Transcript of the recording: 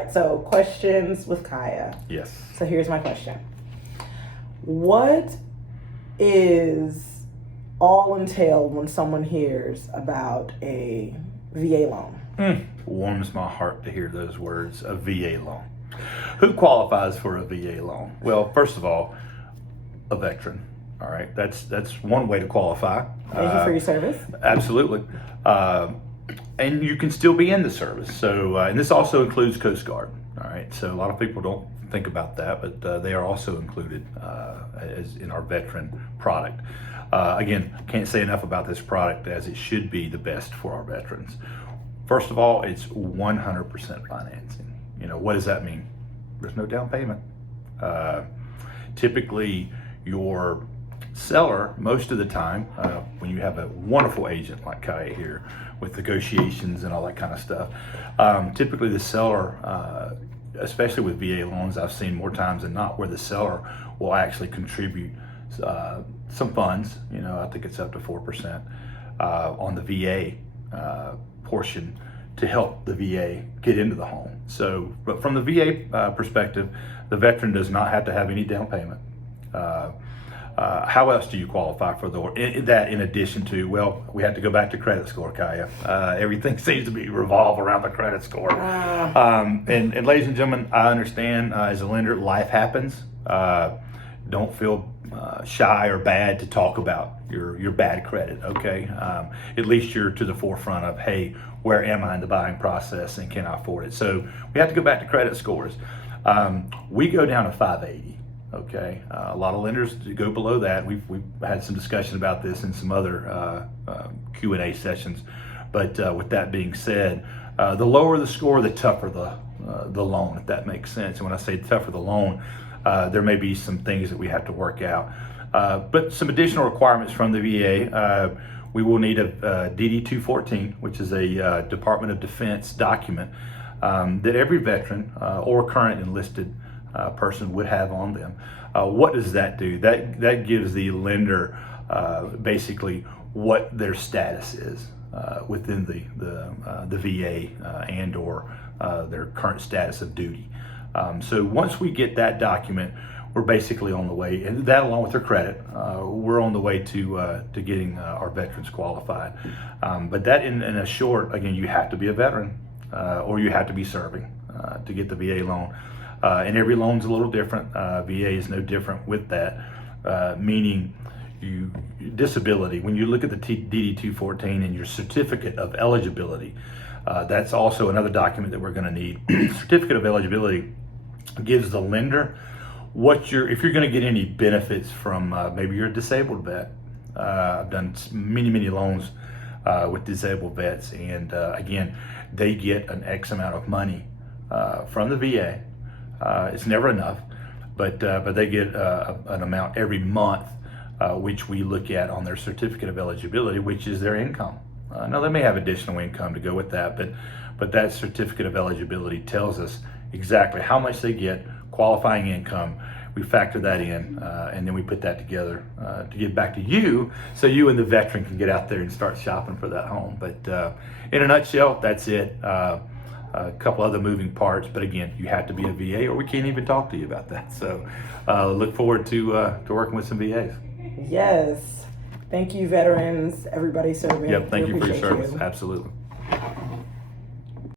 right, so questions with Kaya. Yes. So here's my question. What is all entailed when someone hears about a VA loan? Warms my heart to hear those words, a VA loan. Who qualifies for a VA loan? Well, first of all, a veteran. All right, that's one way to qualify. Thank you for your service. Absolutely. And you can still be in the service. So, and this also includes Coast Guard. All right, so a lot of people don't think about that, but they are also included as in our veteran product. Again, can't say enough about this product, as it should be the best for our veterans. First of all, it's 100% financing. You know, what does that mean? There's no down payment. Typically, your seller, most of the time, when you have a wonderful agent like Kaya here with negotiations and all that kind of stuff, typically the seller, especially with VA loans, I've seen more times than not where the seller will actually contribute some funds. You know, I think it's up to 4% on the VA portion to help the VA get into the home. So, but from the VA perspective, the veteran does not have to have any down payment. How else do you qualify for that in addition to, well, we have to go back to credit score, Kaya. Everything seems to be revolve around the credit score. And ladies and gentlemen, I understand as a lender, life happens. Don't feel shy or bad to talk about your bad credit, okay? At least you're to the forefront of, hey, where am I in the buying process and can I afford it? So we have to go back to credit scores. We go down to 580. Okay, a lot of lenders go below that. We've had some discussion about this in some other Q&A sessions. But with that being said, the lower the score, the tougher the loan, if that makes sense. And when I say tougher the loan, there may be some things that we have to work out. But some additional requirements from the VA. We will need a DD-214, which is a Department of Defense document that every veteran or current enlisted person would have on them. What does that do? That gives the lender basically what their status is within the VA and or their current status of duty. So once we get that document, we're basically on the way, and that along with their credit, we're on the way to getting our veterans qualified. But that in a short, again, you have to be a veteran or you have to be serving to get the VA loan. And every loan's a little different. VA is no different with that, meaning disability. When you look at the DD-214 and your certificate of eligibility, that's also another document that we're going to need. Certificate of eligibility gives the lender if you're going to get any benefits from maybe you're a disabled vet. I've done many loans with disabled vets, and again, they get an X amount of money from the VA. It's never enough, but they get an amount every month, which we look at on their certificate of eligibility, which is their income. Now they may have additional income to go with that, but that certificate of eligibility tells us exactly how much they get, qualifying income. We factor that in, and then we put that together to give back to you, so you and the veteran can get out there and start shopping for that home. But in a nutshell, that's it. A couple other moving parts, but again, you have to be a VA or we can't even talk to you about that. So look forward to working with some VAs. Yes. Thank you, veterans, everybody serving. Yep, thank We you for your appreciate service. Absolutely.